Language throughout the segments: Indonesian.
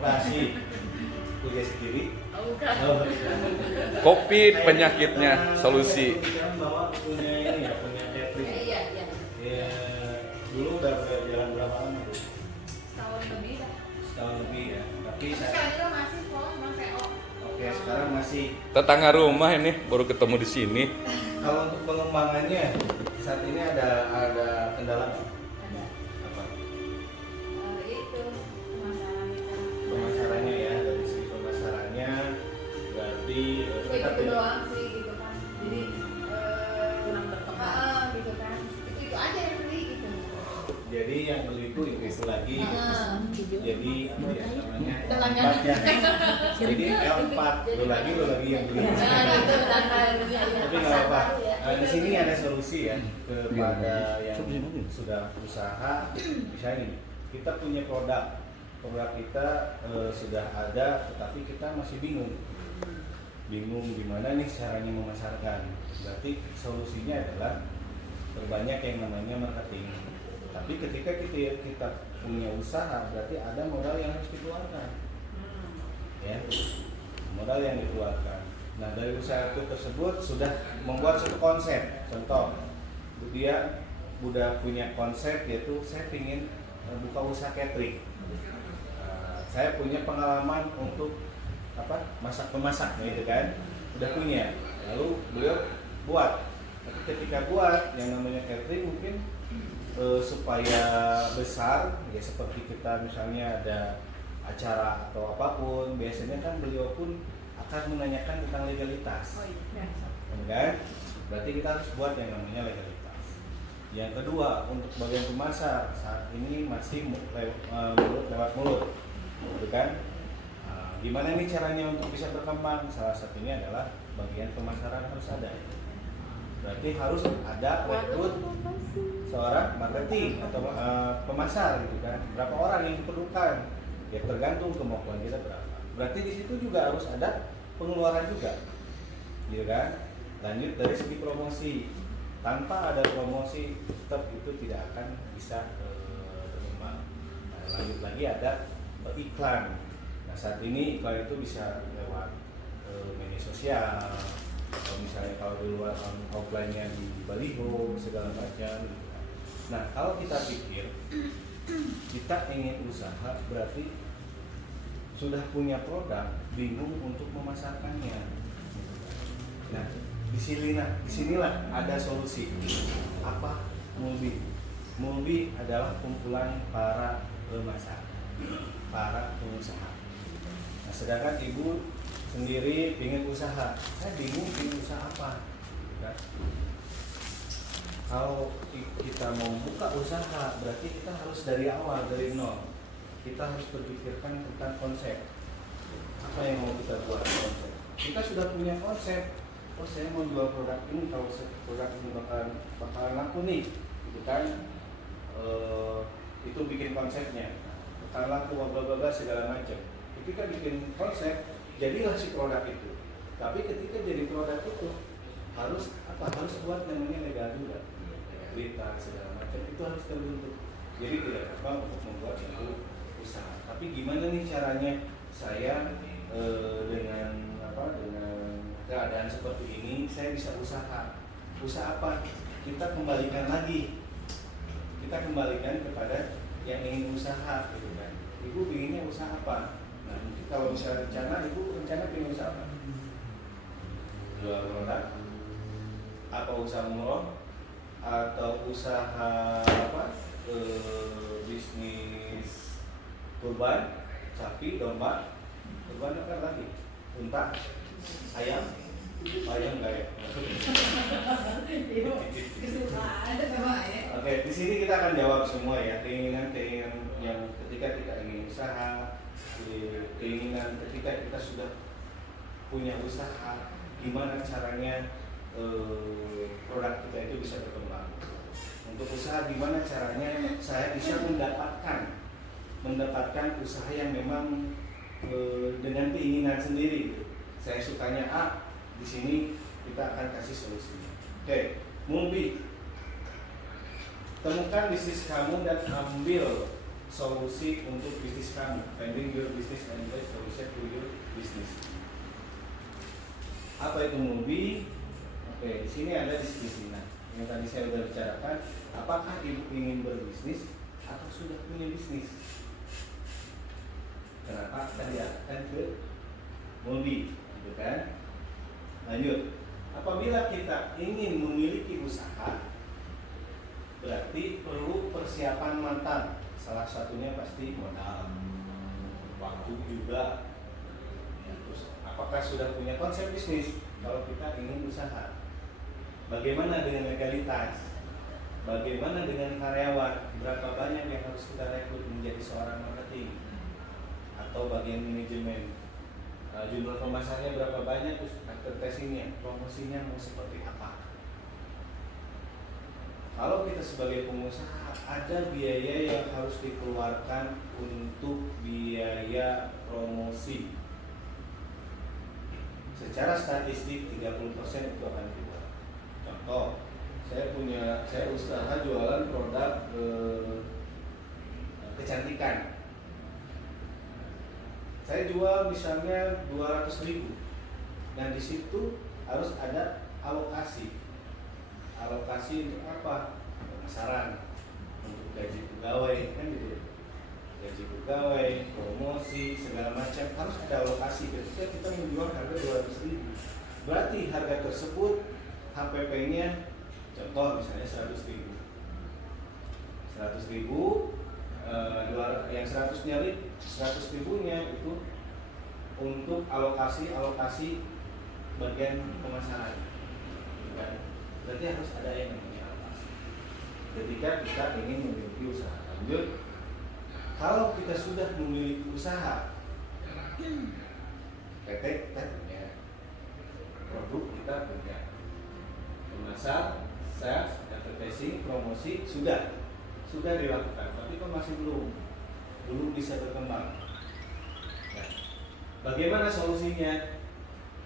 operasi punya sendiri. Oh, bukan. Covid penyakitnya solusi. Kita bawa punya ini ya, punya catering. Iya. Ya, dulu udah jalan berapa lama Bu? Setahun lebih dah. Setahun lebih ya. Tapi Terus saya sekarang juga masih kok, cuma PO. oke sekarang masih. Tetangga rumah ini baru ketemu di sini. Kalau untuk pengembangannya saat ini ada kendala nggak? Ada. Apa? Itu pemasaran kita. Pemasarannya ya, dari segi pemasarannya berarti Cuma kita itu doang sih gitu kan. Jadi Kurang berkembang. gitu kan. Itu aja yang beli gitu. jadi yang beli itu lagi. Jadi apa ya namanya? Pelanggan. L4 ya. Jadi L4 lo lagi yang beli. Nah, itu langkahnya. Tapi nggak apa. Di sini ada solusi ya kepada yang sudah usaha. Misalnya nih, kita punya produk kita sudah ada, tetapi kita masih bingung gimana nih caranya memasarkan. Berarti solusinya adalah perbanyak yang namanya marketing. Tapi ketika kita punya usaha, berarti ada modal yang harus dikeluarkan, ya, modal yang dikeluarkan. Nah, dari usaha itu tersebut sudah membuat satu konsep. Contoh, dia udah punya konsep yaitu saya ingin buka usaha catering. Saya punya pengalaman untuk memasak gitu kan, udah punya. Lalu beliau buat. Tapi ketika buat yang namanya catering mungkin supaya besar, ya seperti kita misalnya ada acara atau apapun, biasanya kan beliau pun akan menanyakan tentang legalitas. Oh iya. Kan? Berarti kita harus buat yang namanya legalitas. Yang kedua, untuk bagian pemasar saat ini masih mulut lewat mulut, gitu kan? Gimana nih caranya untuk bisa berkembang? Salah satunya adalah bagian pemasaran harus ada. Berarti harus ada rekrut seorang marketing atau pemasar, gitu kan? Berapa orang yang diperlukan? Ya tergantung kemampuan kita berapa. Berarti di situ juga harus ada pengeluaran juga, gitu kan? Lanjut dari segi promosi. Tanpa ada promosi tetap itu tidak akan bisa berkembang. Nah, lanjut lagi ada iklan. Nah, saat ini iklan itu bisa lewat media sosial, atau misalnya kalau di luar offline-nya di baliho segala macam. Nah, kalau kita pikir kita ingin usaha berarti sudah punya produk, bingung untuk memasarkannya. Nah, disinilah ada solusi. Apa? Mulbi. Mulbi adalah kumpulan para pemasar, para pengusaha. Nah, sedangkan ibu sendiri ingin usaha, saya bingung ingin usaha apa. Nah, kalau kita mau buka usaha, berarti kita harus dari awal, dari nol. Kita harus berpikirkan tentang konsep. Apa yang mau kita buat konsep? Kita sudah punya konsep. Oh, saya mau jual produk ini, kalau produk ini bakalan laku nih, gitu kan? Itu bikin konsepnya. Bakalan laku, bla segala macam. Ketika bikin konsep, jadilah si produk itu. Tapi ketika jadi produk itu harus harus buat namanya legal juga, berita segala macam itu harus terbentuk. Jadi tidak gampang untuk membuat itu usaha. Tapi gimana nih caranya saya dengan keadaan seperti ini saya bisa usaha. Usaha apa? Kita kembalikan lagi. Kita kembalikan kepada yang ingin usaha, gitu kan. Ibu inginnya usaha apa? Nah, mungkin kalau misalnya ibu rencana ingin usaha apa? Jual produk? Apa usaha umroh? Atau usaha bisnis kurban, sapi, domba, kurban apa lagi? Unta, ayam enggak ya? Oke, di sini kita akan jawab semua ya, keinginan yang ketika kita ingin usaha, keinginan ketika kita sudah punya usaha, gimana caranya produk kita itu bisa berkembang. Untuk usaha gimana caranya saya bisa mendapatkan usaha yang memang dengan keinginan sendiri. Saya sukanya A, di sini kita akan kasih solusinya. Oke, Mulbi, temukan bisnis kamu dan ambil solusi untuk bisnis kamu, finding your business and the solution to your business. Apa itu MULBI? Oke, di sini ada diskusi. Nah, yang tadi saya sudah bicarakan, apakah ibu ingin berbisnis atau sudah punya bisnis? Kenapa tadi akan ke MULBI, gitu kan? Lanjut, apabila kita ingin memiliki usaha, berarti perlu persiapan matang. Salah satunya pasti modal, waktu juga. Ya, terus apakah sudah punya konsep bisnis? Kalau kita ingin usaha, bagaimana dengan legalitas? Bagaimana dengan karyawan? Berapa banyak yang harus kita rekrut menjadi seorang marketing atau bagian manajemen? Jumlah pemasarannya berapa banyak? Terus advertisingnya, promosinya mau seperti apa? Kalau kita sebagai pengusaha, ada biaya yang harus dikeluarkan untuk biaya promosi. Secara statistik 30% itu akan keluar. Contoh, saya usaha jualan produk kecantikan. Saya jual misalnya 200.000. Dan di situ harus ada alokasi. Alokasi untuk apa? Pemasaran, untuk gaji pegawai, kan gitu. Gaji pegawai, promosi, segala macam harus ada alokasi. Ketika kita menjual harga 200.000, berarti harga tersebut HPP-nya, contoh misalnya 100.000. 100.000, yang 100.000-nya itu untuk alokasi bagian pemasaran. Kan? Berarti harus ada yang namanya alokasi. Ketika kita ingin memiliki usaha. Lanjut, kalau kita sudah memiliki usaha, PT kita punya, produk kita punya, pemasar, sales, advertising, promosi sudah dilakukan, tapi kan masih belum bisa berkembang. Nah, bagaimana solusinya?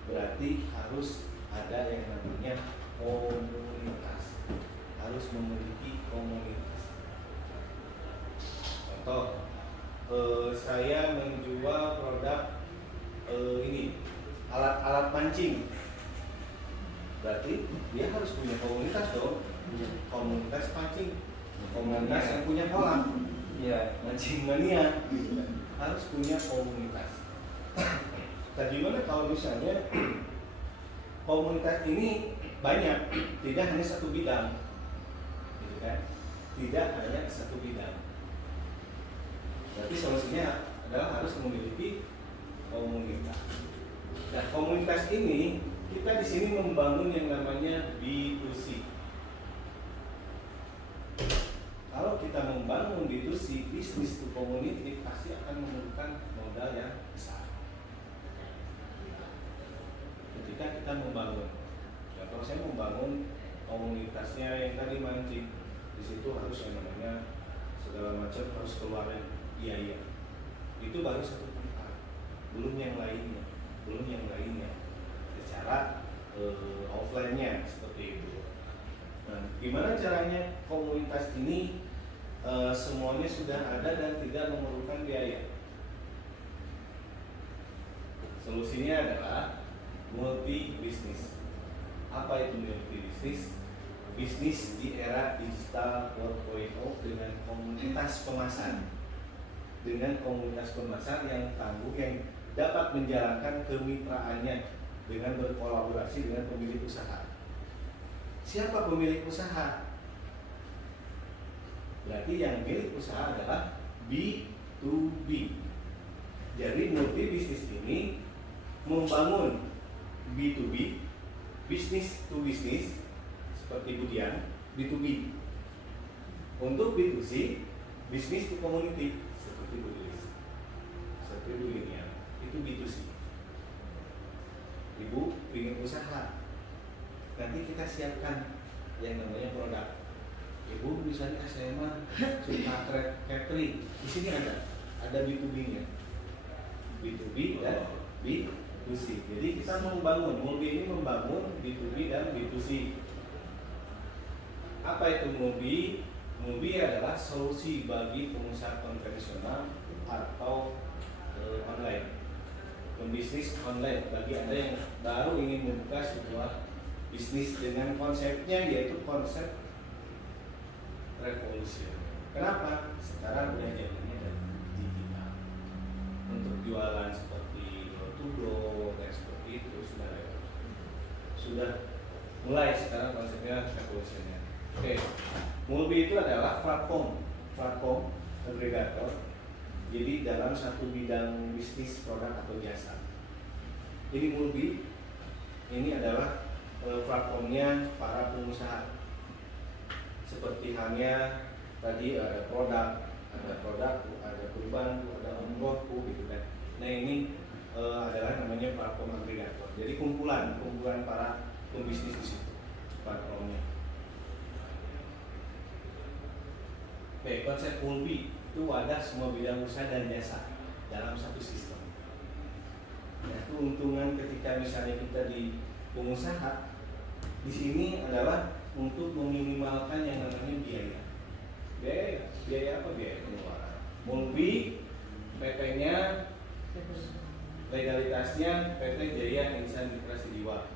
Berarti harus ada yang namanya komunitas, harus memiliki komunitas. Contoh, saya menjual produk ini alat-alat pancing, berarti dia harus punya komunitas dong, komunitas pancing, komunitas yang punya kolam, ya mancing mania, harus punya komunitas. Nah, gimana kalau misalnya komunitas ini banyak, tidak hanya satu bidang, gitu kan? Tidak hanya satu bidang. Berarti solusinya adalah harus memiliki komunitas. Nah, komunitas ini kita di sini membangun yang namanya B2C. Kalau kita membangun B2C, business to community, pasti akan memerlukan modal yang besar. Ketika kita membangun, contoh saya membangun komunitasnya yang tadi mancing, di situ harus yang namanya segala macam harus keluarin biaya. Itu baru satu tempat, belum yang lainnya. Secara offline-nya seperti itu. Nah, gimana caranya komunitas ini semuanya sudah ada dan tidak memerlukan biaya? Solusinya adalah multi bisnis. Apa itu multi bisnis? Bisnis di era digital 4.0 dengan komunitas pemasar. Dengan komunitas pemasar yang tangguh, yang dapat menjalankan kemitraannya dengan berkolaborasi dengan pemilik usaha. Siapa pemilik usaha? Berarti yang milik usaha adalah B2B. Jadi multi bisnis ini membangun B2B, bisnis to bisnis, seperti Budian, B2B. Untuk B2C, bisnis to community, seperti Budian, seperti Budian, itu B2C. Ibu ingin usaha, nanti kita siapkan yang namanya produk. Ibu misalnya saya mah suka catering, di sini ada B2B-nya, B2B dan B2C. Jadi kita membangun, MULBI ini membangun B2B dan B2C. Apa itu MULBI? Mulbi adalah solusi bagi pengusaha konvensional atau online, pembisnis online. Bagi Anda yang baru ingin membuka sebuah bisnis dengan konsepnya yaitu konsep revolusi. Kenapa? Sekarang udah zamannya dari digital. Untuk jualan seperti door to door dan seperti itu sudah lewat. Sudah mulai sekarang konsepnya revolusioner. Oke, Mulbi itu adalah platform agregator. Jadi dalam satu bidang bisnis, produk atau jasa. Ini Mulbi, ini adalah platformnya para pengusaha. Seperti halnya tadi ada produk, ada kurban, ada umrohku gitu kan. Nah ini adalah namanya platform agregator. Jadi kumpulan para pembisnis di situ platformnya. Oke, konsep Mulbi itu wadah semua bidang usaha dan jasa dalam satu sistem. Nah, keuntungan ketika misalnya kita di pengusaha di sini adalah untuk meminimalkan yang namanya biaya. Biaya apa? Biaya pengeluaran. Mulbi PT-nya legalitasnya PT Jaya Insan Mitra Sijiwa.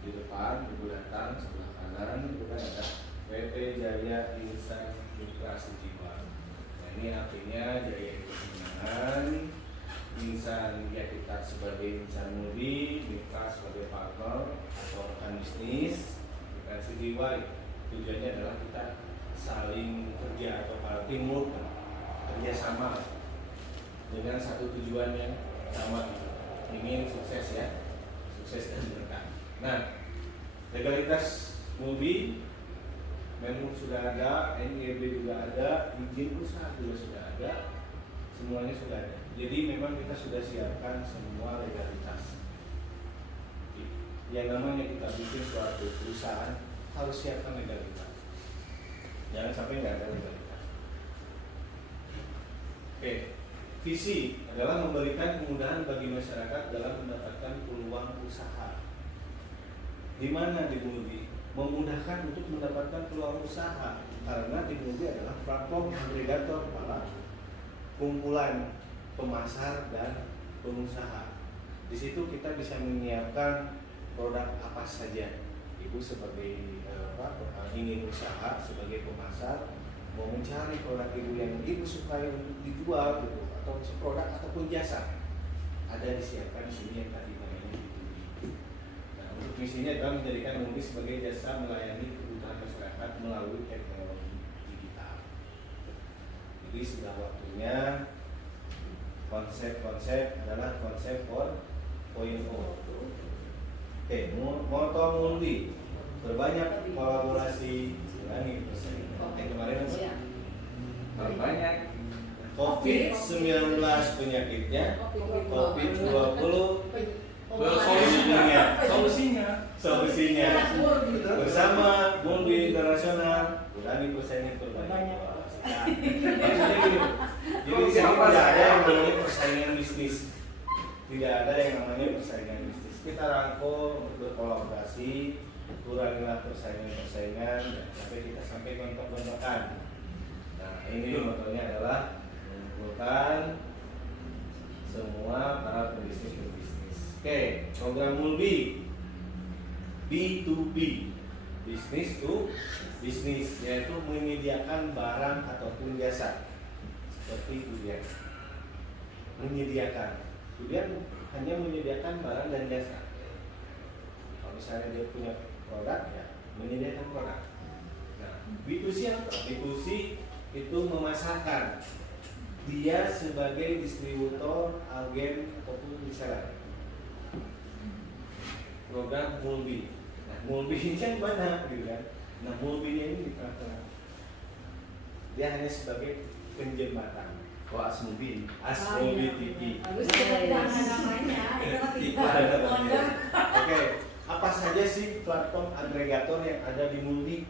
Di depan, ibu datang sebelah kanan itu kan ada PT Jaya Insan Mitra Sijiwa. Nah ini artinya Jaya itu pemenangan, Insan ya kita sebagai Insan Mulbi, Mitra sebagai partner atau rekan bisnis, Mitra Sijiwa. Tujuannya adalah kita saling kerja atau teamwork, kerjasama dengan satu tujuan yang sama, ingin sukses ya, sukses dan berkah. Nah, legalitas Mulbi memang sudah ada, NIB juga ada, izin usaha juga sudah ada, semuanya sudah ada. Jadi memang kita sudah siapkan semua legalitas. Yang namanya kita bikin suatu perusahaan harus siapkan legalitas. Jangan sampai nggak ada legalitas. Oke, visi adalah memberikan kemudahan bagi masyarakat dalam mendapatkan peluang usaha. Di mana di Mulbi? Memudahkan untuk mendapatkan peluang usaha karena di Mulbi adalah platform agregator para kumpulan pemasar dan pengusaha. Di situ kita bisa menyiapkan produk apa saja. Ibu sebagai ingin usaha sebagai pemasar mau mencari produk ibu yang ibu sukai untuk dijual gitu atau produk ataupun jasa ada disiapkan di sini yang tadi namanya B2B. Nah, untuk misinya adalah menjadikan Mulbi sebagai jasa melayani kebutuhan masyarakat melalui teknologi digital. Jadi sudah waktunya konsep adalah konsep 4.0. Oke, moto Mulbi berbanyak kolaborasi ulangi kemarin berbanyak COVID-19 penyakitnya, COVID-20 solusinya bersama Mulbi Internasional ulangi persaingan berbanyak. Maksudnya gini, jadi di sini tidak ada yang namanya persaingan bisnis, tidak ada yang namanya persaingan bisnis. Kita rangkul untuk berkolaborasi, kurangilah persaingan sampai kontak-kontakan. Nah ini motonya adalah mengumpulkan semua para pebisnis. Oke, program Mulbi B2B, business to business, yaitu menyediakan barang ataupun jasa seperti durian. Durian hanya menyediakan barang dan jasa. Kalau misalnya dia punya produk ya menyediakan produk. Nah, B2C apa? B2C itu memasarkan. Dia sebagai distributor, agen ataupun reseller. Program Mulbi. Nah, Mulbi ini kan banyak gitu kan. Nah, Mulbi ini di tengah-tengah. Dia hanya sebagai penjembatan. Mulbi TV. Harus kita namanya. Oke, apa saja sih platform agregator yang ada di Mulbi?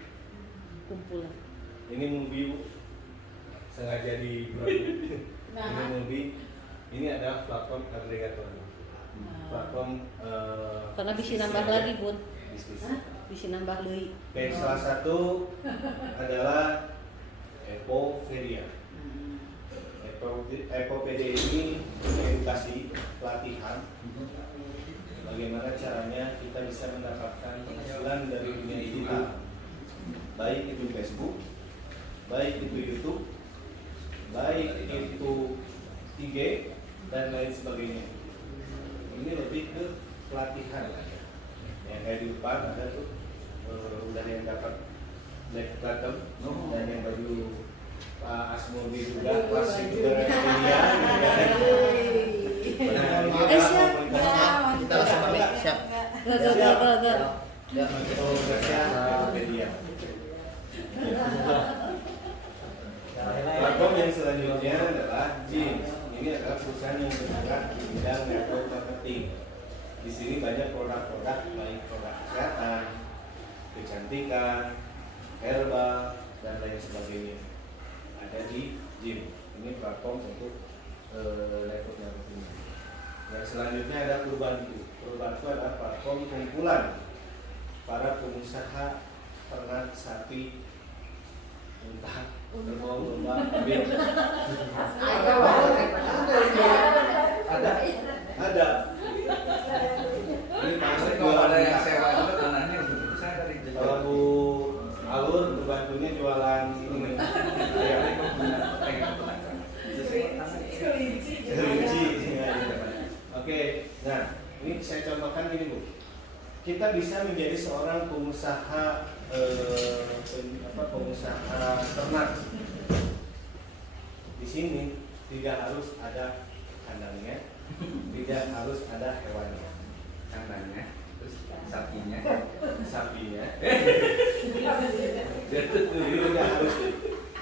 Kumpulan. Ini Mulbi Bu. Sengaja di ini Mulbi. Ini adalah platform agregator. Platform Karena bisa nambah lagi Bun. bisnis. Bisa nambah lagi. Oke, salah satu adalah baik itu YouTube, baik itu IG dan lain sebagainya. Ini lebih ke pelatihan lah ya. Yang kayak di depan ada tuh udah yang dapat Black Platinum dan yang baju Pak Asmodi juga masih juga dia. Kita langsung balik, siap. Enggak. Media. Platform yang selanjutnya adalah Jeans. Ini adalah perusahaan yang bergerak di bidang network marketing. Di sini banyak produk-produk baik produk kesehatan, kecantikan, herbal dan lain sebagainya. Ada di Gym. Ini platform untuk network marketing. Yang selanjutnya ada Kurban itu. Kurban itu adalah platform kumpulan para pengusaha ternak sapi entah berlomba ambil ada ini pasti Kalau ada yang jualan sewa juga tanahnya untuk saya dari kalau Bu Alur berbantunya jualan ini kelinci. Oke, nah ini saya contohkan gini Bu, kita bisa menjadi seorang pengusaha pengusaha ternak. Di sini tidak harus ada kandangnya, tidak harus ada hewannya, kandangnya, terus sapinya. Jadi tidak harus.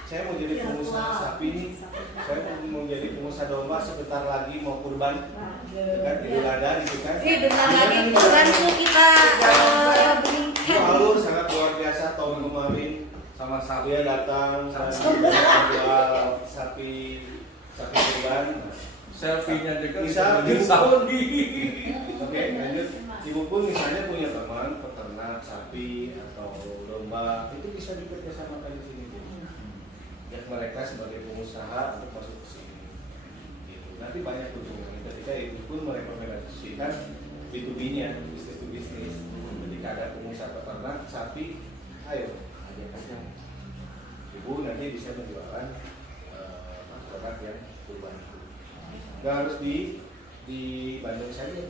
Saya mau jadi pengusaha sapi nih, saya mau jadi pengusaha domba sebentar lagi mau kurban, kan Idul Adha gitu kan. Bentar lagi kurban tuh kita Bu Alur sangat luar biasa tahun kemarin Sama sapi. dia datang dan menjual sapi kurban. Selfie-nya juga Bisa jadi Ibu sapi. Oke, lanjut. Ibu pun misalnya punya teman peternak sapi atau domba, itu bisa dikerjasamakan di sini. Ya, mereka sebagai pengusaha untuk masuk ke sini. Gitu. Nanti banyak keuntungan. Ketika itu pun merekomendasikan B2B-nya, bisnis to bisnis. Ketika ada pengusaha peternak sapi, ayo ajak aja. Ibu nanti bisa menjualan produk yang kurban itu. Nggak harus di Bandung saja.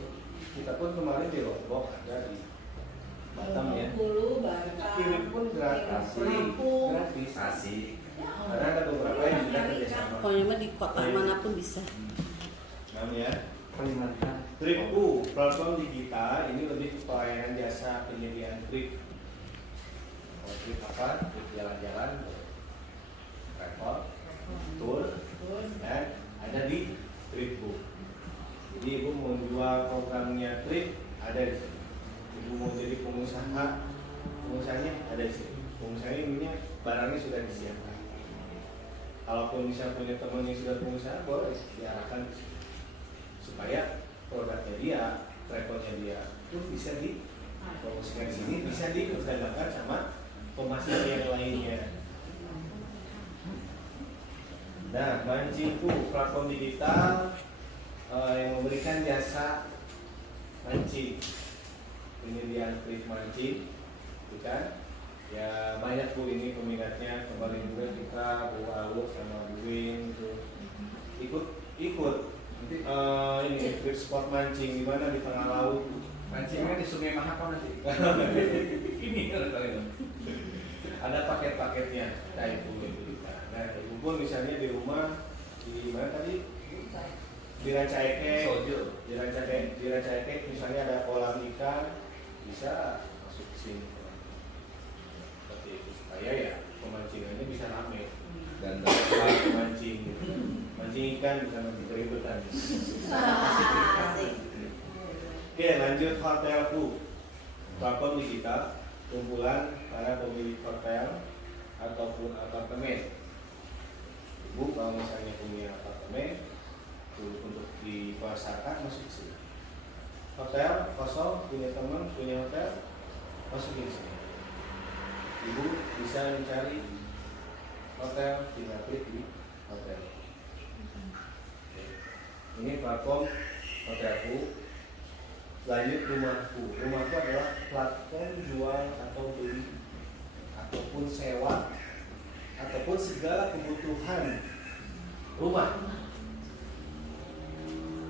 Kita pun kemarin di Lombok ada di Batam ya. Kirim pun gratis, gratis. Asik. Karena ada beberapa yang sudah kerjasama. pokoknya mah di kota manapun bisa. Namanya Kalimantan. Tripku, platform digital ini lebih ke pelayanan jasa penyediaan trip. Kalau trip apa? Trip jalan-jalan, travel, tour, dan ada di Tripku. Jadi ibu mau jual programnya trip ada di sini. Ibu mau jadi pengusahanya ada di sini. Pengusahanya ininya barangnya sudah disiapkan. Kalaupun misalnya punya teman yang sudah pengusaha, boleh diarahkan supaya produknya dia, travelnya dia itu bisa dipromosikan di sini, bisa diperdagangkan sama pemasar yang lainnya. Nah, Mancingku platform digital yang memberikan jasa mancing, penyediaan trip mancing, bukan? Ya banyak Bu ini peminatnya. Kemarin juga kita Bu Alur sama Bu Win tuh ikut ini trip spot mancing di mana di tengah laut. Mancingnya di Sungai Mahakam nanti. Ini ada paket-paketnya. Nah itu kita. Nah ibu pun misalnya di rumah di mana tadi di Rancaikek, di Rancaikek misalnya ada kolam ikan, bisa masuk ke sini. Seperti itu supaya ya pemancingannya bisa rame dan mancing ikan bisa mancing keributan. Oke, lanjut hotelku. Platform digital kumpulan para pemilik hotel ataupun apartemen. Ibu kalau misalnya punya apartemen untuk dipasarkan masuk ke sini. Hotel kosong, punya teman punya hotel, masukin sini. Ibu bisa mencari hotel, tinggal klik di hotel. Ini platform hotelku. Lanjut rumahku. Rumahku adalah platform jual atau beli ataupun sewa ataupun menyangkut segala kebutuhan rumah.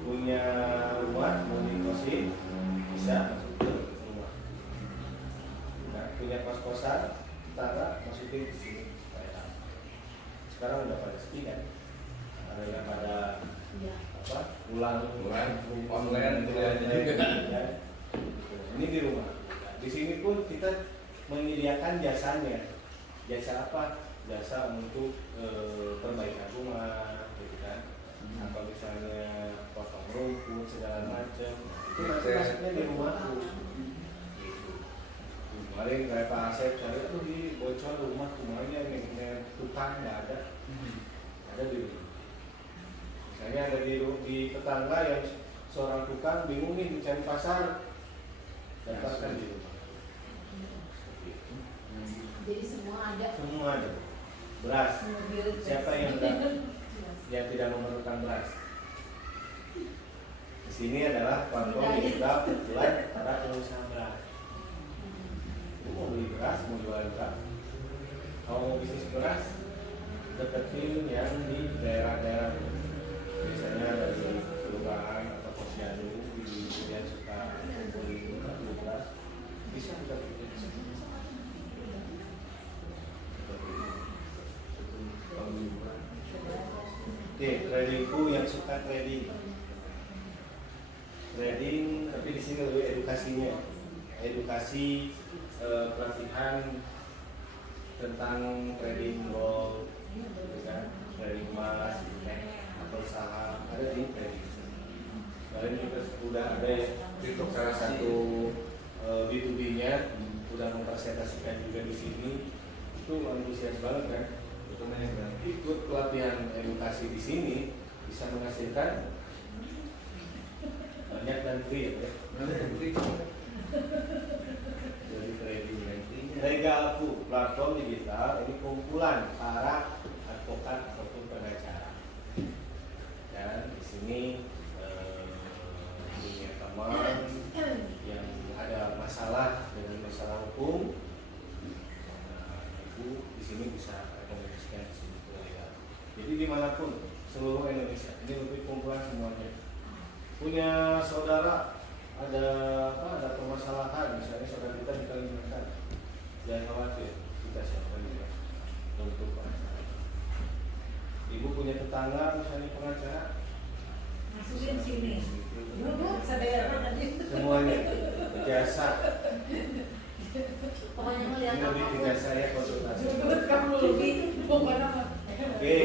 Punya rumah mau dikosin bisa masuk ke rumah. Nah, punya kos-kosan, tara masukin ke sini. Sekarang udah pada sepi kan? Ada yang pada apa? Ulang online ya. Ini di rumah. Di sini pun kita menyediakan jasanya. Jasa apa? Jasa untuk perbaikan rumah, gitu kan? Atau misalnya potong rumput segala macam. Itu nanti masuknya di rumahku. Kemarin kayak Pak Asep saya tuh di bocor rumah rumahnya yang tukang nggak ada, ada di rumah. Misalnya ada di tetangga yang seorang tukang bingung nih mencari pasar, daftarkan di rumah. Jadi semua ada. Semua ada. Beras. Siapa yang tidak memerlukan beras? Di sini adalah platform kita kebetulan para pengusaha beras. Mau beli beras, mau jual beras, kalau mau bisnis beras, deketin yang di daerah-daerah, biasanya dari kelurahan atau posyandu yang suka beli beras, bisa kita bikin. Oke, tradingku yang suka trading, tapi di sini lebih edukasinya, edukasi pelatihan tentang trading gold, trading emas, atau saham, ada di trading. Kemarin kita udah ada untuk salah satu B2B-nya, udah mempresentasikan juga di sini, itu antusias banget kan? Ikut pelatihan edukasi di sini bisa menghasilkan banyak dan free ya. Dari trading dari Galku, platform digital ini kumpulan para advokat ataupun pengacara. Dan di sini punya teman yang ada masalah dengan masalah hukum, ibu di sini bisa rekomendasikan di sini ya. Jadi dimanapun seluruh Indonesia ini lebih kumpulan semuanya. Punya saudara ada permasalahan, misalnya saudara kita di Kalimantan, jangan khawatir, kita siapkan juga untuk pengacara. Ibu punya tetangga misalnya pengacara, Masukin sini. Duduk sadar tadi. semuanya jasa. Pokoknya melihat Ini lebih ke jasa ya konsultasi. Duduk kamu lebih pokoknya. Oke,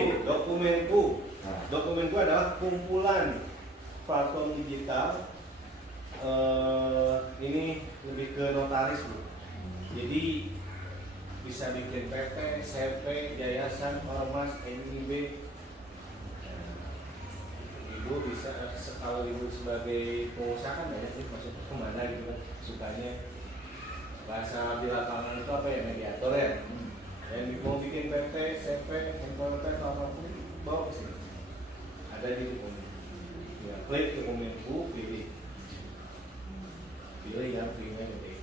dokumenku adalah kumpulan platform digital. Ini lebih ke notaris Bu. Jadi bisa bikin PP, CP, yayasan, ormas, NIB. Ibu bisa kalau ibu sebagai pengusaha kan banyak sih masuk kemana gitu sukanya bahasa di lapangan itu apa ya, mediator ya. Yang mau bikin PP, CP, NPWP atau apapun bawa ke sini. Ada di dokumen. Ya, klik dokumenku, pilih yang pilihnya gede.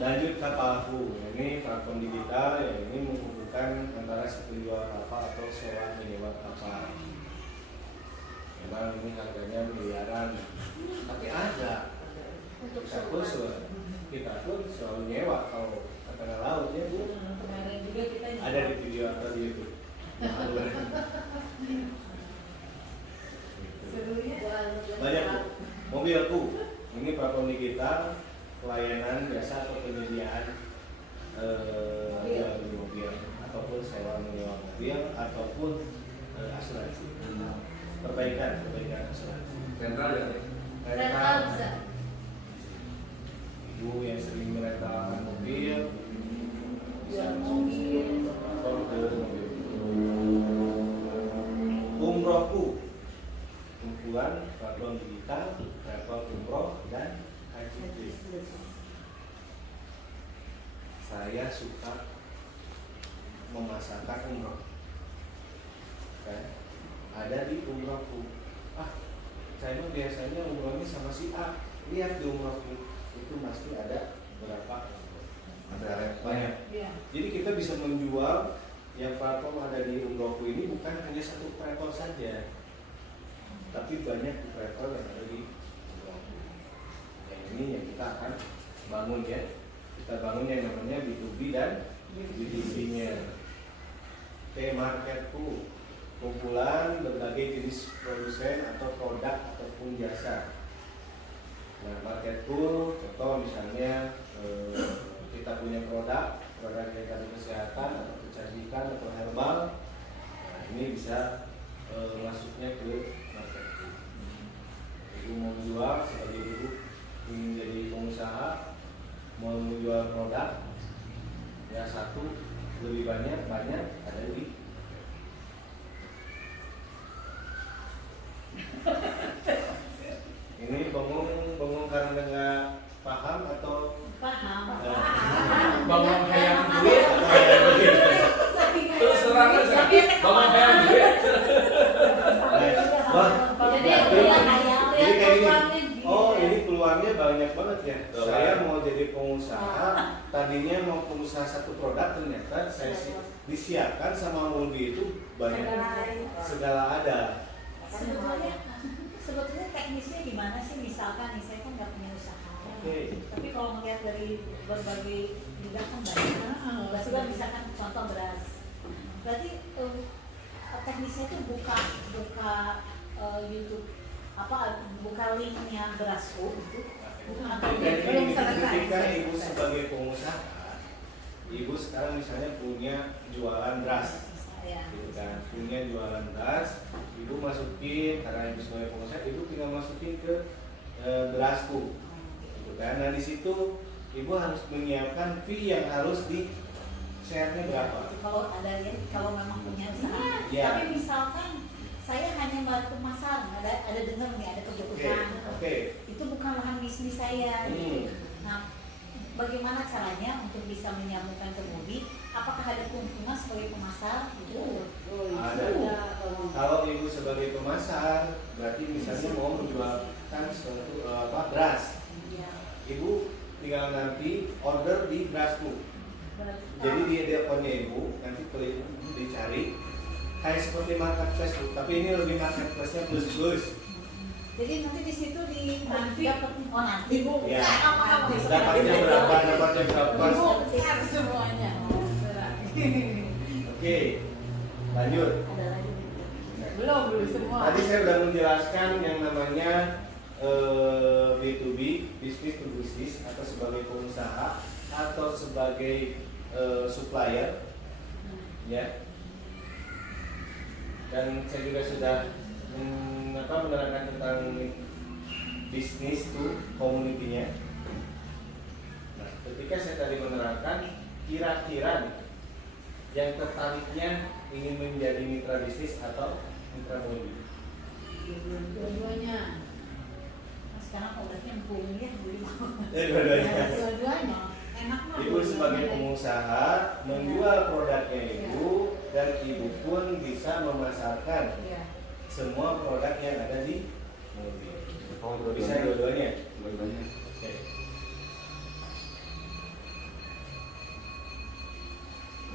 Lanjut kapalku, ini platform digital yang ini menghubungkan antara si penjual kapal atau sewa menyewa kapal. Memang ini harganya miliaran, tapi ada. Kita pun selalu nyewa kalau ke tengah laut ya Bu. Kemarin juga kita Ada di video atau di YouTube. Banyak Bu. Mobilku, ini platform digital pelayanan jasa atau penyediaan mobil ataupun sewa menyewa mobil ataupun asuransi, perbaikan asuransi. Sentral ya? rental bisa. Ibu yang sering merental mobil bisa Mobil. mobil. Umrohku, kumpulan platform digital, travel umroh dan haji bisnis. Saya suka memasarkan umroh. Ada di umrohku. Saya mah biasanya umrohnya sama si A. Lihat di umrohku itu pasti ada berapa umroh. Ada banyak. Iya. Jadi kita bisa menjual yang platform ada di Umrohku ini bukan hanya satu operator saja, tapi banyak operator yang ada di Umrohku. Yang ini yang kita akan bangun ya. Kita bangun yang namanya B2B dan B2C-nya. Marketku, kumpulan berbagai jenis produsen atau produk ataupun jasa. Nah, marketku, contoh misalnya kita punya produk dari kesehatan atau kecantikan atau herbal. Nah, ini bisa masuknya ke marketku. Ibu mau jual sebagai ibu ingin jadi pengusaha, mau menjual produk, ya satu lebih banyak ada di ini bengong karena nggak paham atau Paham. Bangun hayang duit atau hayang duit. Terus terang aja. Bangun hayang duit. Jadi Jadi kayak gini. Oh, ini peluangnya banyak banget ya. Betul. Saya mau jadi pengusaha, tadinya mau pengusaha satu produk, ternyata saya disiapkan sama Mulbi itu banyak segala ada. Sebetulnya teknisnya gimana sih? Misalkan nih, saya kan nggak punya usaha. Oke. Tapi kalau melihat dari berbagai bidang kan banyak. Berarti kan misalkan contoh beras. Berarti teknisnya itu buka YouTube buka linknya berasku itu. Belum selesai. Ketika ibu sebagai pengusaha, ibu sekarang misalnya punya jualan beras. Ya. Gitu kan, punya jualan beras, ibu masukin karena ibu sebagai pengusaha, ibu tinggal masukin ke berasku, gitu kan. Nah di situ ibu harus menyiapkan fee yang harus di share-nya berapa. Kalau memang punya usaha. Ya. Tapi misalkan saya hanya bantu pasar, ada dengar nih ada kebutuhan. Oke. Itu bukan lahan bisnis saya. Gitu. Nah, bagaimana caranya untuk bisa menyambungkan ke Mulbi? Apakah ada keuntungan sebagai pemasar? Gitu. Ada. Kalau ibu sebagai pemasar, berarti misalnya mau menjualkan suatu beras, ibu tinggal nanti order di berasku. Jadi di akunnya ibu nanti klik dicari kayak seperti marketplace, tapi ini lebih marketplace-nya plus. Jadi nanti di situ Nanti. dapat nanti Bu. Ya. Apa Dapatnya berapa? Bongkar semuanya. Oke, lanjut. Ada lagi. Belum semua. Tadi saya sudah menjelaskan yang namanya B2B, business to business, atau sebagai pengusaha atau sebagai supplier, ya. Dan saya juga sudah menerangkan tentang bisnis to community-nya. Nah, ketika saya tadi menerangkan, kira-kira nih, yang tertariknya ingin menjadi mitra bisnis atau mitra Mulbi? Dua-duanya. Sekarang obatnya empung ya, beli mau. Dua-duanya. Dua-duanya. Enak mah. Ibu sebagai pengusaha menjual produknya ibu, dan ibu pun bisa memasarkan Iya. semua produk yang ada di Mulbi. Bisa dua-duanya. Oke.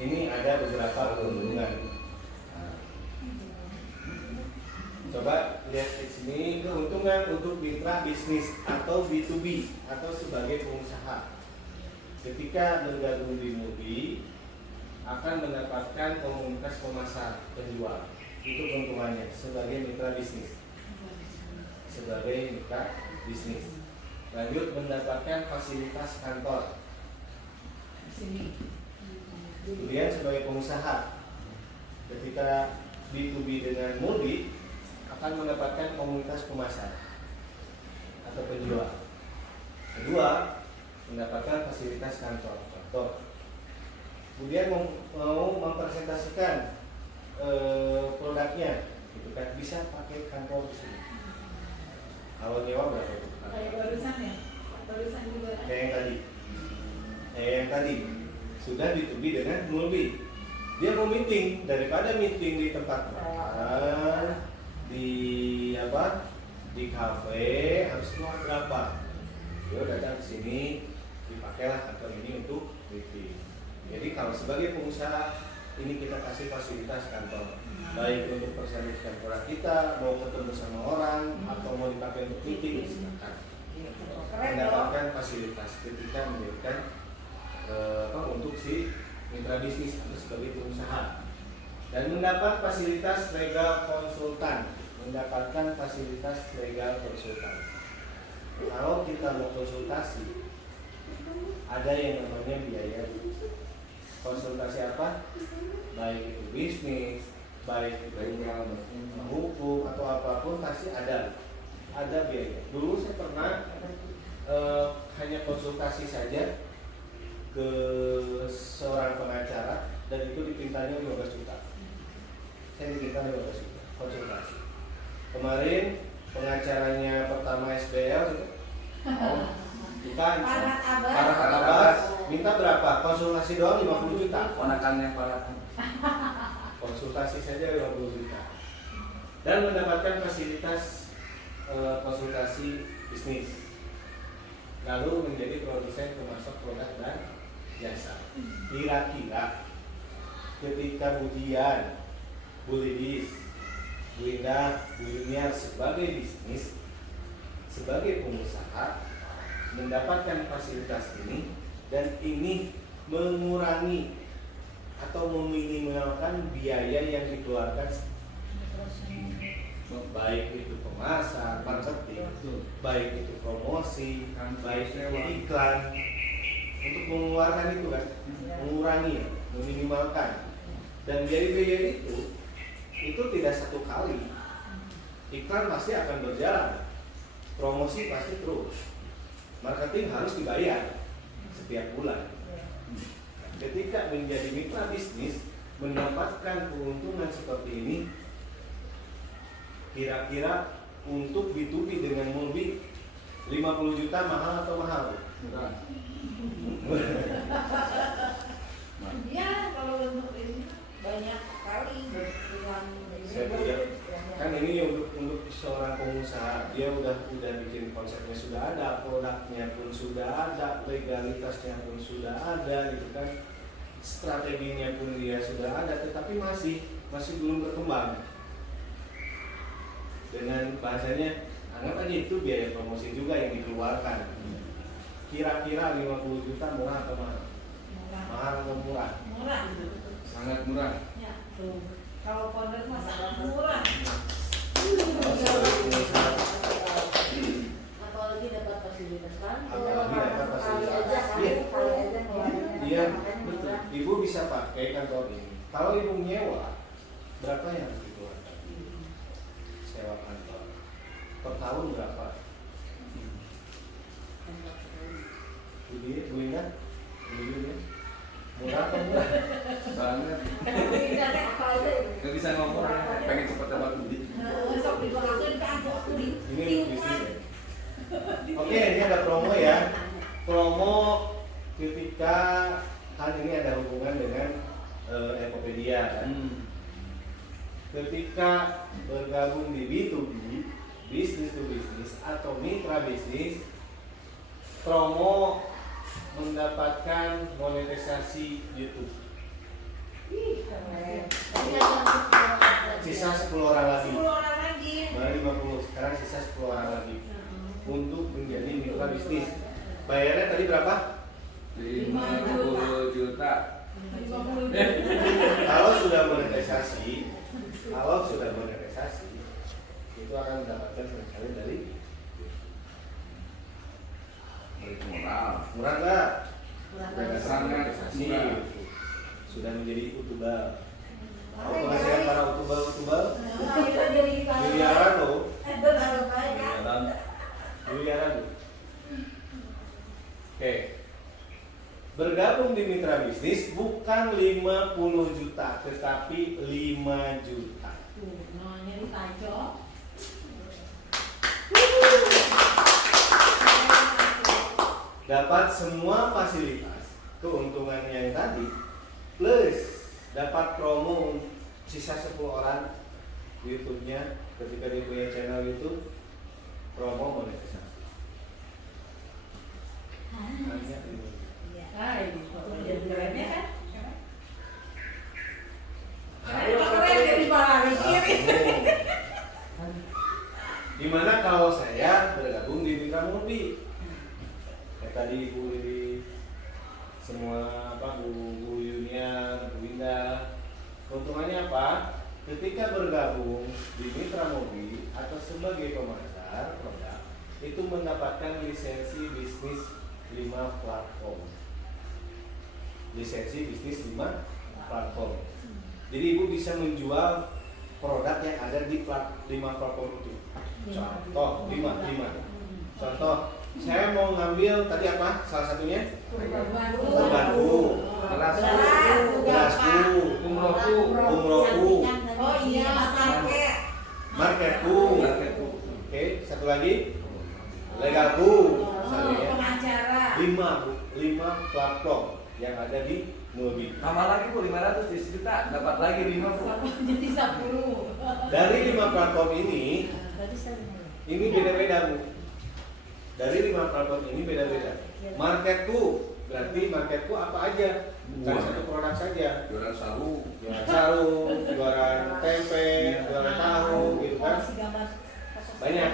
Ini ada beberapa keuntungan. Nah, coba lihat di sini keuntungan untuk mitra bisnis atau B2B atau sebagai pengusaha. Ketika bergabung di Mulbi akan mendapatkan komunitas pemasar penjual. Itu keuntungannya sebagai mitra bisnis. Sebagai mitra bisnis. Lanjut mendapatkan fasilitas kantor. Di sini. Kemudian sebagai pengusaha, ketika B2B dengan Mulbi akan mendapatkan komunitas pemasar atau penjual. Kedua, mendapatkan fasilitas kantor. Kemudian mau mempresentasikan produknya, gitu kan, bisa pakai kantor di sini. Kalau nyewa berapa itu? Kayak barusan ya. Barusan juga. Kayak yang tadi sudah B2B dengan Mulbi. Dia mau meeting, daripada meeting di tempat makan, di kafe harus keluar berapa? Dia datang ke sini, dipakailah kantor ini untuk meeting. Jadi kalau sebagai pengusaha ini kita kasih fasilitas kantor, baik untuk persediaan produk kita, mau ketemu sama orang atau mau dipakai untuk meeting, silakan. Keren dong. Mendapatkan fasilitas ketika memberikan untuk si mitra bisnis atau sebagai pengusaha, dan mendapat fasilitas legal konsultan. Mendapatkan fasilitas legal konsultan. Kalau kita mau konsultasi, ada yang namanya biaya konsultasi apa? Baik itu bisnis, baik itu hukum atau apapun pasti ada biaya. Dulu saya pernah hanya konsultasi saja ke seorang pengacara dan itu dipintanya 15 juta. Saya dipinta 15 juta konsultasi. Kemarin pengacaranya pertama SBL itu, bukan Farhat Abbas. Farhat Abbas, minta berapa? Konsultasi doang 50 juta. Ponakannya para Konsultasi saja 50 juta. Dan mendapatkan fasilitas konsultasi bisnis. Lalu menjadi produsen pemasok produk dan jasa. Kira-kira ketika Bu Dian, Bu Lidis, Bu Indah, Bu Yuniar sebagai bisnis, sebagai pengusaha mendapatkan fasilitas ini, dan ini mengurangi atau meminimalkan biaya yang dikeluarkan, baik itu pemasaran, marketing, baik itu promosi, baik itu iklan, untuk mengeluarkan itu kan, mengurangi, meminimalkan. Dan biaya-biaya itu tidak satu kali. Iklan pasti akan berjalan, promosi pasti terus, marketing harus dibayar setiap bulan. Ketika menjadi mitra bisnis, mendapatkan keuntungan seperti ini, kira-kira untuk B2B dengan mobil 50 juta mahal atau mahal? murah. Ya, kalau untuk ini banyak sekali dengan Saya punya, kan ini untuk seorang pengusaha, dia udah bikin konsepnya sudah ada, produknya pun sudah ada, legalitasnya pun sudah ada, gitu kan, strateginya pun dia sudah ada, tetapi masih belum berkembang. Dengan bahasanya, anggap aja itu biaya promosi juga yang dikeluarkan. Kira-kira 50 juta murah atau mahal? Mahal atau murah? murah. Sangat murah. Ya, tuh. Kalau founder mah sangat murah. Kalau sebagai pengusaha, Apalagi dapat fasilitas kantor. apalagi dapat fasilitas. Kali aja ngeluarinnya. Iya, betul. Ibu bisa pakai kantor ini. Kalau ibu nyewa, berapa yang harus dikeluarkan? Sewa kantor. Per tahun berapa? Bu Indah? Murah atau murah? Banget. Tidak ada apa aja. Gak bisa ngomong, pengen cepet dapat duit. Sok dibangun kan aku di. Ini untuk bisnis ya? Oke, ini ada promo ya. Promo ketika kan ini ada hubungan dengan Ekopedia kan. Ketika bergabung di B2B, bisnis to bisnis atau mitra bisnis, promo mendapatkan monetisasi YouTube. Sisa 10 orang lagi. 10 orang lagi. Baru 50, sekarang sisa 10 orang lagi untuk menjadi mitra bisnis. Bayarnya tadi berapa? 50 juta. 50 juta. Kalau sudah monetisasi, itu akan mendapatkan sekali dari Murah. murah nggak? Sangat Monetisasi. murah. Sudah menjadi youtuber. Tahu penghasilan para youtuber? Kita jadi Miliaran loh. Miliaran. Miliaran loh. Oke. Bergabung di mitra bisnis bukan 50 juta, tetapi 5 juta. Tuh, namanya ditajok. Dapat semua fasilitas, keuntungan yang tadi, plus dapat promo sisa 10 orang YouTube-nya ketika dia punya channel YouTube, promo monetisasi. Hanya ini. Iya. Hai, jadi kerennya kan? Ayo, Keren dari balik kiri. Gimana kalau saya bergabung di Mitra Multi? Kayak tadi Bu Lili, semua Bu Yunia, Bu Winda. Keuntungannya apa? Ketika bergabung di Mitra Multi atau sebagai pemasar produk, itu mendapatkan lisensi bisnis 5 platform. Lisensi bisnis 5 platform. Jadi Ibu bisa menjual produk yang ada di 5 platform itu. Contoh 5. Contoh, saya mau ngambil tadi apa? Salah satunya Bantu, Gelasku, Umrohku, Oh iya, pakai. Marketku. Oke, satu lagi Legalku. Misalnya ya. Pengacara. 5 platform yang ada di Mulbi. Tambah lagi Bu 500 juta, dapat lagi 5 Bu. Jadi 10. Dari 5 platform ini Berarti sering. beda-beda Bu. Dari 5 platform ini beda-beda. Marketku, berarti marketku apa aja? Bukan satu produk saja. Jualan saru. Jualan sarung, jualan tempe, jualan tahu, gitu kan? Kasih gambar. Banyak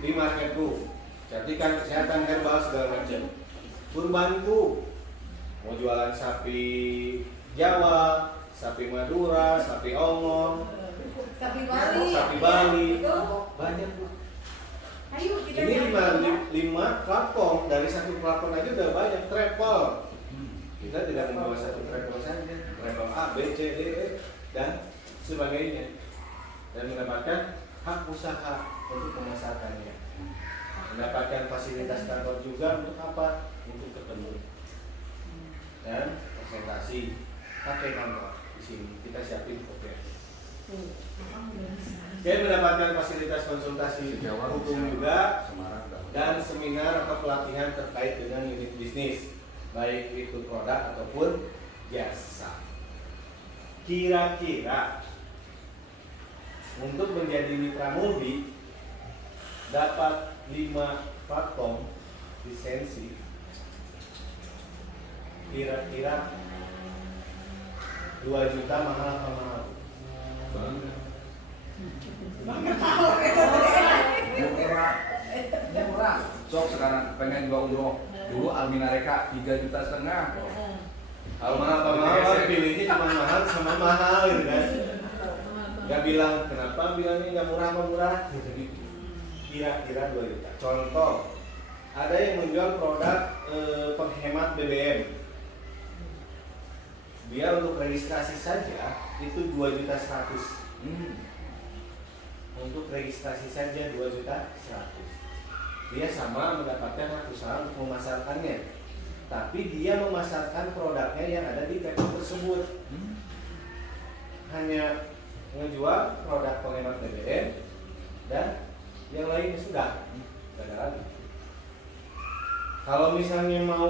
di marketku. Cantikan kesehatan herbal segala macam. Kurbanku, mau jualan sapi Jawa, sapi Madura, sapi Ongol, Sapi Bali. sapi Bali, Itu. banyak Bu. Ayo kita Ini nyanyi. 5 platform, dari satu platform aja udah banyak. Travel, kita tidak membawa satu travel saja, travel A, B, C, D, E, dan sebagainya, dan mendapatkan hak usaha untuk pemasarannya, mendapatkan fasilitas kantor juga untuk apa? Untuk ketemu dan presentasi. Pakai kantor di sini kita siapin kopi. Dia mendapatkan fasilitas konsultasi hukum juga Semarang. dan seminar atau pelatihan terkait dengan unit bisnis, baik itu produk ataupun jasa. Kira-kira untuk menjadi mitra Mulbi dapat 5 platform lisensi, kira-kira 2 juta mahal apa mahal? Murah. Sok sekarang pengen gua umroh. Dulu Alminareka 3,5 juta. Kalau mahal apa mahal, pilihnya cuma mahal sama mahal gitu kan. Gak bilang kenapa bilangnya nggak murah apa murah, kira-kira 2 juta. Contoh, ada yang menjual produk penghemat BBM. Dia untuk registrasi saja itu 2.100.000. Untuk registrasi saja 2.100.000. Dia sama mendapatkan hak usaha untuk memasarkannya, tapi dia memasarkan produknya yang ada di toko tersebut. Hanya menjual produk penghemat BBM dan yang lainnya sudah tidak ada lagi. Kalau misalnya mau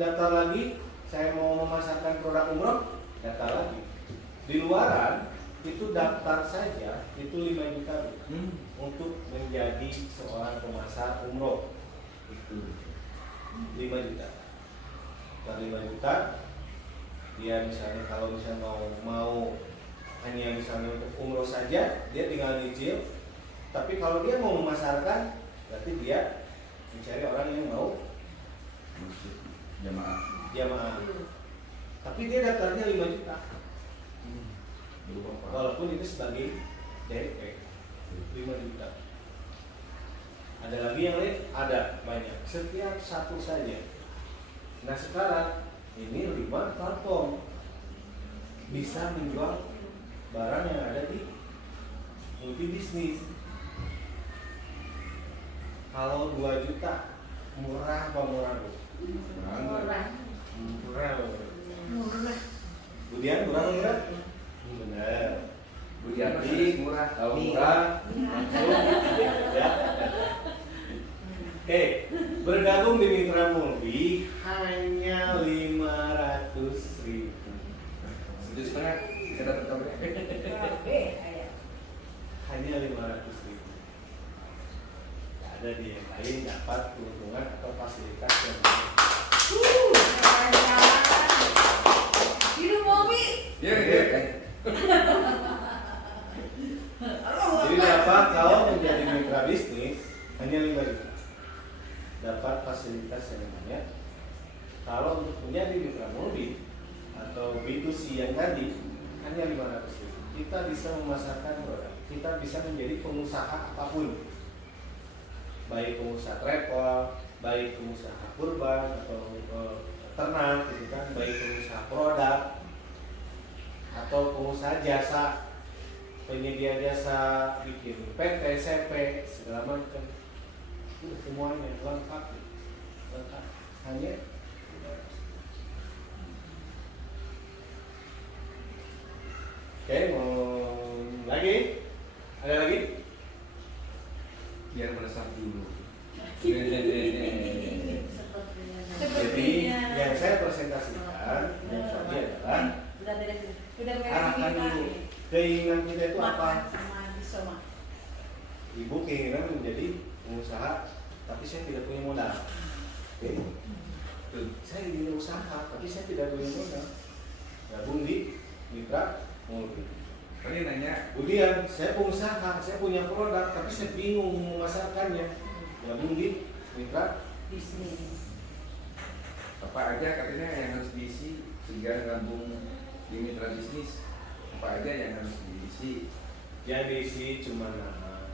daftar lagi, saya mau memasarkan produk umroh, daftar lagi. Di luaran itu daftar saja itu 5 juta untuk menjadi seorang pemasar umroh, itu 5 juta. Dari 5 juta dia misalnya kalau misalnya mau hanya misalnya untuk umroh saja, dia tinggal nyicil. Tapi kalau dia mau memasarkan, berarti dia mencari orang yang mau jamaah. Tapi dia daftarnya 5 juta. Walaupun itu sebagai DP 5 juta. Ada lagi yang lain? Ada banyak. Setiap satu saja. Nah sekarang ini 5 platform bisa menjual barang yang ada di multi bisnis. Kalau 2 juta murah apa murah Bu? Murah. Kemudian murah? Benar. Bu Yanti murah. Kalau murah langsung ya. Oke, bergabung di Mitra Mulbi hanya 500.000. 1,5 juta kita dapat kabarnya. Hanya 500.000. Ada di yang lain dapat keuntungan atau fasilitas yang lain. Hidup Mobi. Iya, iya. Jadi dapat kalau menjadi mitra bisnis hanya 5 juta. Dapat fasilitas yang banyak. Kalau untuk menjadi mitra mobil atau B2C yang tadi hanya 500 ribu. Kita bisa memasarkan produk. Kita bisa menjadi pengusaha apapun. Baik pengusaha travel, baik pengusaha kurban atau ternak, gitu kan, baik pengusaha produk atau pengusaha jasa, penyedia jasa, bikin PT, SMP, segala macam. Semuanya lengkap, lengkap. Hanya oke, mau lagi? Ada lagi? Biar meresap dulu. Jadi yang saya presentasikan tadi adalah Udah beres. Udah beres. arahkan dulu keinginan kita itu apa. Sama Bisoma. Ibu keinginan menjadi pengusaha, tapi saya tidak punya modal. Oke. Saya ingin usaha, tapi saya tidak punya modal. Gabung di mitra mobil. Tadi nanya, Kemudian saya pengusaha, saya punya produk, tapi saya bingung memasarkannya. Gabung di mitra Bisnis. apa aja katanya yang harus diisi sehingga gabung di mitra bisnis? Apa aja yang harus diisi? yang diisi cuma nama,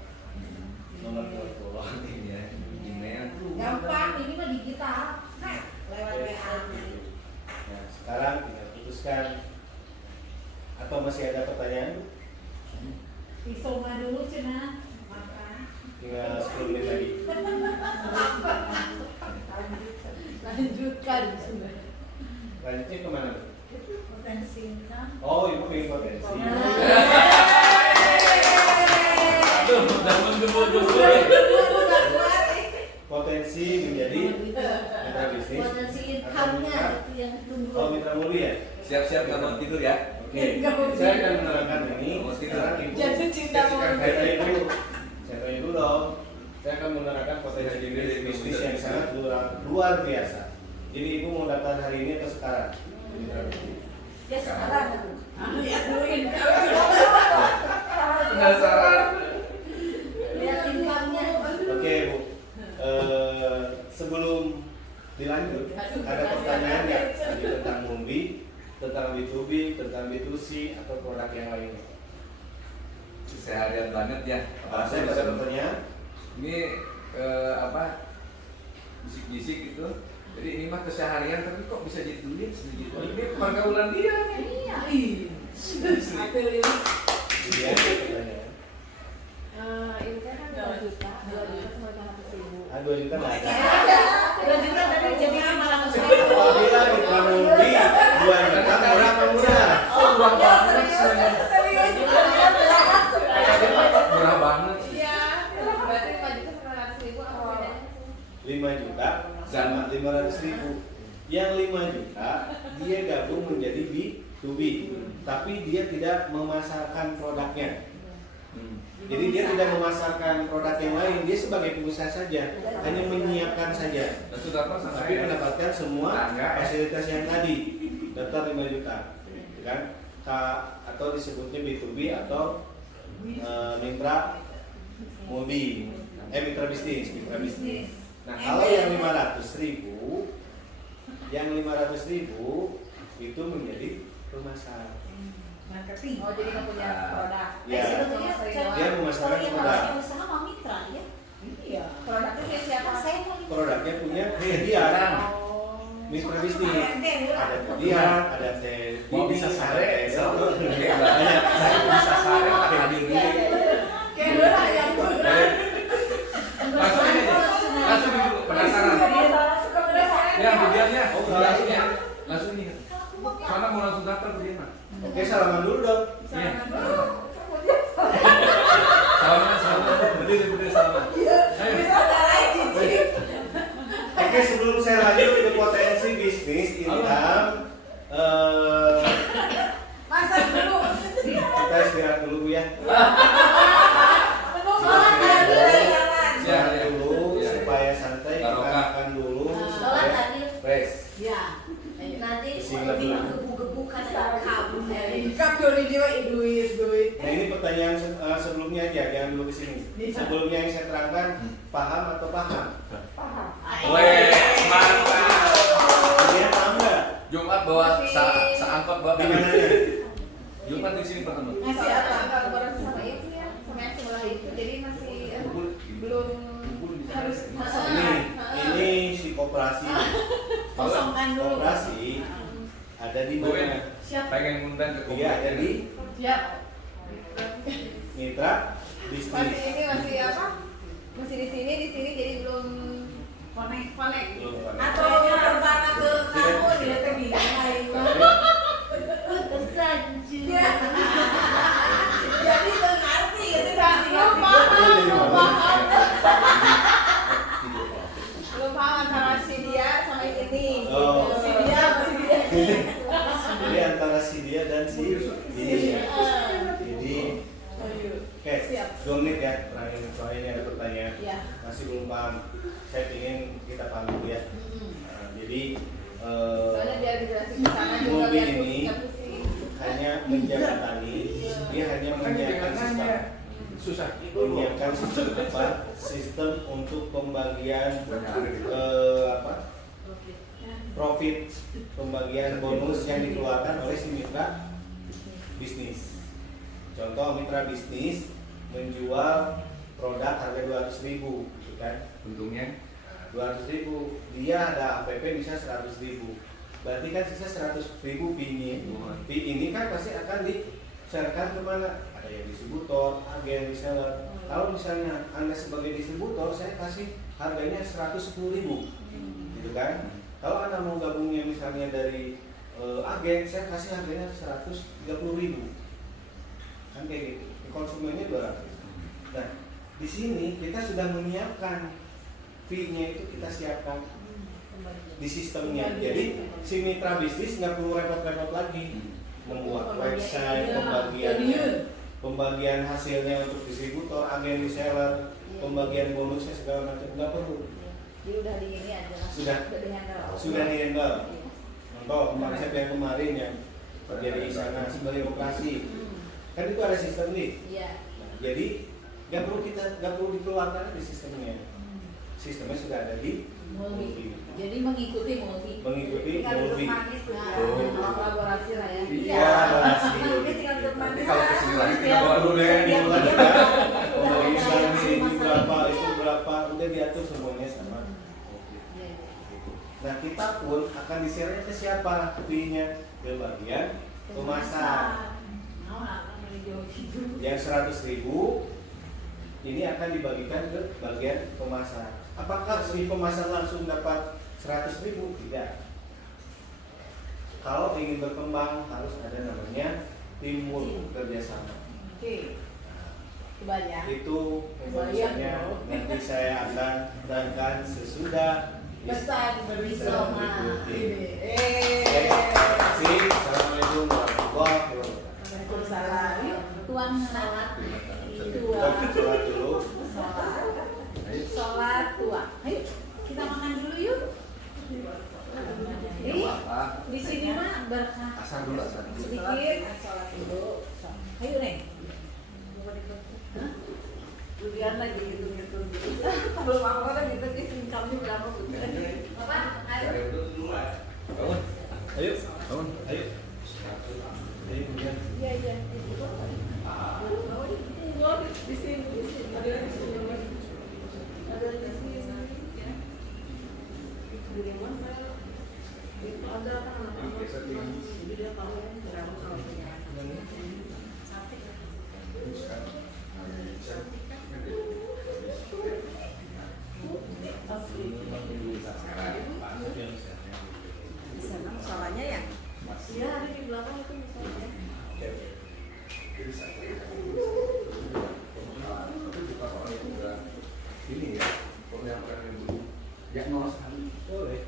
nomor telepon, Ya, email. Gampang, ini mah digital. Nah, lewat WA. Nah, sekarang tinggal putuskan. Atau masih ada pertanyaan? Bisoma dulu cina. Makan. Tinggal 10 menit lagi. Lanjutkan. Lanjutnya kemana? Potensi income. Oh, ibu pengen potensi. Aduh, udah menggebu-gebu. Potensi menjadi mitra bisnis. Potensi atau income-nya mitra- itu yang tunggu. Oh, mitra mobil ya? Siap-siap nggak mau tidur ya? Oke. Saya akan menerangkan ini. Mau tidur. Sekarang ibu. Jatuh cinta Saya mobil. tanya dulu. Saya tanya dulu dong. Saya akan menerangkan potensi bisnis yang sangat luar biasa. Jadi ibu mau daftar hari ini atau sekarang? Mitra bisnis. Ya sekarang. Ya, duit. Penasaran. Lihat income-nya. Oke Bu, sebelum dilanjut ada pertanyaan nggak tadi tentang Mumbi, tentang B2B, tentang B2C atau produk yang lainnya? Seharian banget ya. Saya ada pertanyaan. Ini apa? Bisik-bisik gitu. Jadi ini mah keseharian tapi kok bisa jadi duit segitu. Ini pergaulan dia nih. Iya. Jadi ada pertanyaan. Ini kan 2 juta, 2 juta sama 200.000. 2 juta nggak ada. 2 juta dari jadi 500.000. Apabila mitra Mumbi 2 juta murah apa murah? Murah banget sebenarnya. Murah banget. Iya, berarti 5 juta sama 200.000 apa bedanya? 5 juta sama 500.000. Yang 5 juta dia gabung menjadi B2B, tapi dia tidak memasarkan produknya. Jadi dia tidak memasarkan produk yang lain, dia sebagai pengusaha saja, hanya menyiapkan saja. Dan sudah apa sampai Tapi mendapatkan semua Tangga, ya. fasilitas yang tadi, daftar 5 juta, kan? Atau disebutnya B2B atau mitra mobil, mitra bisnis, mitra bisnis. Nah kalau yang 500.000, itu menjadi pemasar. Marketing. Oh, jadi nggak punya produk. Ya. Sebetulnya Dia memasarkan yang produk. namanya usaha sama mitra ya. Iya. Produknya punya siapa? Saya mau mitra. Produknya punya dia, Oh. mitra bisnis. Ada dia, ada teh, Mau bisa sare, satu, banyak. Saya bisa sare tak hadir dulu. Kayak yang Langsung aja. Langsung dulu penasaran. Ya, budiannya. Oh, langsung ya. Langsung nih. Sana mau langsung daftar budian mah. Oke, salaman dulu dong. Iya. Salaman. Berdiri salaman. Ayo. Oke, sebelum saya lanjut ke potensi bisnis income, Masak dulu. kita istirahat dulu ya. Sholat lagi jalan. Istirahat dulu Ya. supaya santai, kita Barokah. makan dulu Sholat supaya tadi. fresh. duit jiwa duit. Nah ini pertanyaan sebelumnya aja, jangan dulu ke sini. Sebelumnya yang saya terangkan, paham atau paham? Paham. Weh, mantap. Dia paham nggak? Jumat bawa seangkot bawa Di mananya? Jumat di sini pertama. Ngasih apa? Kalau sama itu ya, sama yang sebelah itu, jadi masih belum harus. Ini si koperasi. Kosongkan dulu. Koperasi ada di mana? Siap. Pengen ngundang ke Iya ada di Siap. mitra Masih bisnis. ini masih apa? Masih di sini jadi belum connect. Belum connect. Atau terbana ke kamu dia teh bingung. Jadi tuh ngerti gitu kan. Belum paham antara si dia sama ini. Oh. Si dia masih dia. Jadi antara si dia dan si dia. Jadi oke, 2 menit ya terakhir soalnya ini ada pertanyaan. Iya. Masih belum paham. Saya ingin kita paham dulu ya. Nah, jadi Soalnya biar dijelasin ke sana juga mobil biar ini nggak pusing. hanya menjabatani, dia hanya menyiapkan sistem. Susah. Menyiapkan sistem apa? Sistem untuk pembagian profit, pembagian bonus yang dikeluarkan oleh si mitra bisnis. Contoh mitra bisnis menjual produk harga 200.000, gitu kan? Untungnya 200.000, dia ada APP bisa 100.000. Berarti kan sisa 100.000 fee ini kan pasti akan diserahkan kemana? Ada yang distributor, agen, reseller. Kalau misalnya Anda sebagai distributor, saya kasih harganya 110.000, gitu kan? Kalau Anda mau gabungnya misalnya dari agen, saya kasih harganya 130.000, kan kayak gitu. Konsumennya 200. Nah, di sini kita sudah menyiapkan fee-nya itu kita siapkan di sistemnya. Jadi si mitra bisnis nggak perlu repot-repot lagi membuat website, pembagian hasilnya untuk distributor, agen, reseller, pembagian bonusnya segala macam nggak perlu. Jadi udah di ini aja lah. Sudah di-handle. Contoh konsep yang kemarin yang terjadi di sana sebagai operasi, kan itu ada sistem nih. Iya. Nah, jadi nggak perlu dikeluarkan di sistemnya. Sistemnya sudah ada di Mulvi. Jadi mengikuti Mulvi. Tinggal duduk Mulvi. manis tuh. Oh. Kolaborasi lah ya. Iya, relasi. Tinggal duduk nanti manis. kalau kesini lagi kita bawa dulu deh. Ini berapa, itu berapa, udah diatur semuanya sama. Nah kita pun akan diserahnya ke siapa? Fee-nya ke bagian pemasar. Yang 100.000 ini akan dibagikan ke bagian pemasar. Apakah si pemasar langsung dapat 100.000? Tidak. Kalau ingin berkembang harus ada namanya timbul kerjasama. Oke. Kebanyak. Itu pembahasannya nanti saya akan terangkan sesudah Pesan bersama. Terima kasih. Assalamualaikum warahmatullahi wabarakatuh. Waalaikumsalam. Yuk, tuang salat. Kita sholat dulu. Sholat tuang. Ayo, kita makan dulu yuk. Ini di sini mah berkah. Asar dulu, asar dulu. Sedikit. Sholat dulu. Ayo Neng. Biar lagi gitu. Belum apa-apa gitu, income-nya berapa bukan? Bapak, ayo. Bangun. Ayo, bangun. Ayo. Ayo kemudian. Iya. Di sini. Ada di sini. Di mana? Itu ada kan? Dia tahu ya berapa kalau punya. Sate. Di sana musolanya ya? Iya, ada di belakang itu musolanya. Ini ya, pokoknya bukan yang dulu. Ya nol sekali. Boleh.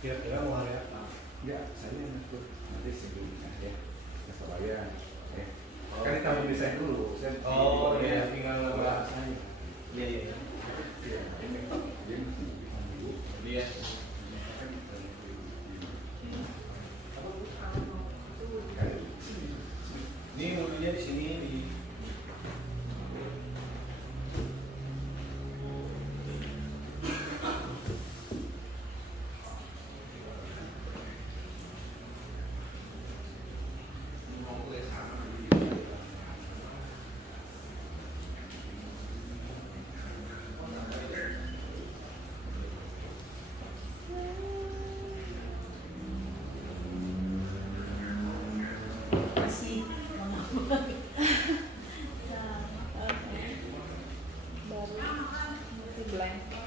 Kira-kira mau hari apa? Ya, saya ngatur nanti sebelum ya ke Surabaya. Kan kita mau desain dulu. Saya Oh iya, tinggal saya. Iya. Iya, ini Iya. Sama. Oke. Baru masih blank.